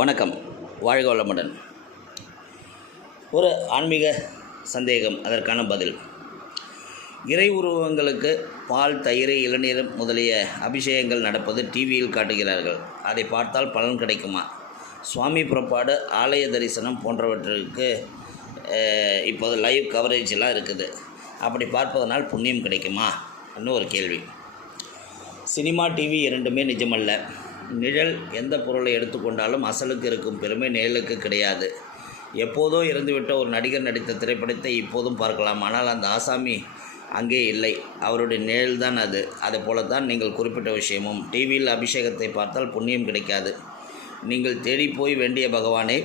வணக்கம். வாழ்க வளமுடன். ஒரு ஆன்மீக சந்தேகம் அதற்கான பதில். இறை உருவங்களுக்கு பால் தயிர் இளநீர் முதலிய அபிஷேகங்கள் நடப்பது டிவியில் காட்டுகிறார்கள். அதை பார்த்தால் பலன் கிடைக்குமா? சுவாமி புறப்பாடு ஆலய தரிசனம் போன்றவற்றுக்கு இப்போது லைவ் கவரேஜெலாம் இருக்குது. அப்படி பார்ப்பதனால் புண்ணியம் கிடைக்குமா? இன்னும் ஒரு கேள்வி. சினிமா டிவி இரண்டுமே நிஜமல்ல. நிழல் எந்த பொருளை எடுத்துக்கொண்டாலும் அசலுக்கு இருக்கும் பெருமை நிழலுக்கு கிடையாது. எப்போதோ இறந்துவிட்ட ஒரு நடிகர் நடித்த திரைப்படத்தை இப்போதும் பார்க்கலாம். ஆனால் அந்த ஆசாமி அங்கே இல்லை. அவருடைய நிழல் தான் அது. அதை போலத்தான் நீங்கள் குறிப்பிட்ட விஷயமும். டிவியில் அபிஷேகத்தை பார்த்தால் புண்ணியம் கிடைக்காது. நீங்கள் தேடி போய் வேண்டிய பகவானை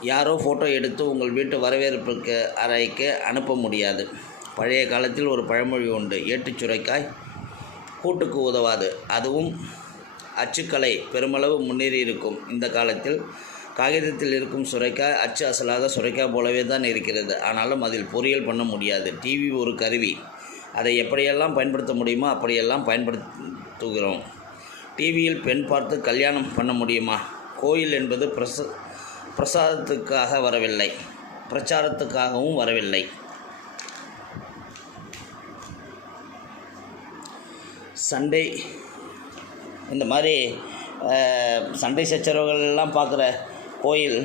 யாரோ ஃபோட்டோ எடுத்து உங்கள் வீட்டு வரவேற்புக்கு அறைக்கு அனுப்ப முடியாது. பழைய காலத்தில் ஒரு பழமொழி உண்டு. ஏட்டுச் சுரைக்காய் கூட்டுக்கு உதவாது. அதுவும் அச்சுக்கலை பெருமளவு முன்னேறி இருக்கும் இந்த காலத்தில் காகிதத்தில் இருக்கும் சுரைக்காய் அச்சு அசலாக சுரைக்காய் போலவே தான் இருக்கிறது. ஆனாலும் அதில் பொறியியல் பண்ண முடியாது. டிவி ஒரு கருவி. அதை எப்படியெல்லாம் பயன்படுத்த முடியுமோ அப்படியெல்லாம் பயன்படுத்துகிறோம். டிவியில் பெண் பார்த்து கல்யாணம் பண்ண முடியுமா? கோயில் என்பது பிரச பிரசாதத்துக்காக வரவில்லை. பிரச்சாரத்துக்காகவும் வரவில்லை. சண்டை இந்த மாதிரி சண்டை சச்சரவுகள்லாம் பார்க்குற கோயில்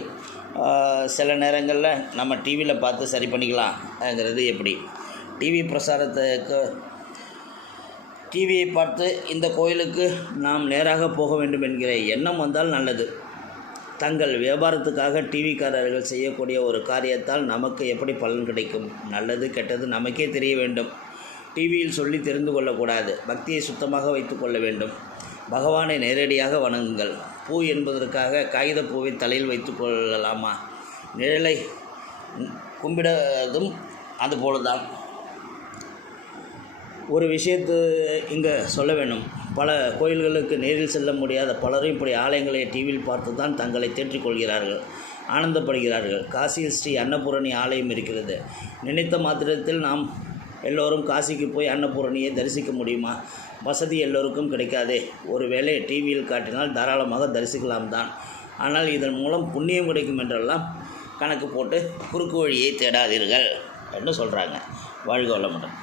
சில நேரங்களில் நம்ம டிவியில் பார்த்து சரி பண்ணிக்கலாம்ங்கிறது எப்படி? டிவி பிரசாரத்துக்கு டிவியை பார்த்து இந்த கோயிலுக்கு நாம் நேராக போக வேண்டும் என்கிற எண்ணம் வந்தால் நல்லது. தங்கள் வியாபாரத்துக்காக டிவிக்காரர்கள் செய்யக்கூடிய ஒரு காரியத்தால் நமக்கு எப்படி பலன் கிடைக்கும்? நல்லது கெட்டது நமக்கே தெரிய வேண்டும். டிவியில் சொல்லி தெரிந்து கொள்ளக்கூடாது. பக்தியை சுத்தமாக வைத்துக்கொள்ள வேண்டும். பகவானை நேரடியாக வணங்குங்கள். பூ என்பதற்காக காகித பூவை தலையில் வைத்து கொள்ளலாமா? நிழலை கும்பிடதும் அதுபோல தான் ஒரு விஷயத்து இங்கே சொல்ல வேண்டும். பல கோயில்களுக்கு நேரில் செல்ல முடியாத பலரும் இப்படி ஆலயங்களை டிவியில் பார்த்து தான் தங்களை தேற்றிக்கொள்கிறார்கள் ஆனந்தப்படுகிறார்கள். காசியில் ஸ்ரீ அன்னபூரணி ஆலயம் இருக்கிறது. நினைத்த மாத்திரத்தில் நாம் எல்லோரும் காசிக்கு போய் அன்னபூரணியை தரிசிக்க முடியுமா? வசதி எல்லோருக்கும் கிடைக்காதே. ஒருவேளை டிவியில் காட்டினால் தாராளமாக தரிசிக்கலாம் தான். ஆனால் இதன் மூலம் புண்ணியம் கிடைக்கும் என்றெல்லாம் கணக்கு போட்டு குறுக்கு வழியை தேடாதீர்கள் என்று சொல்கிறாங்க வாழ்க வளமுடன்.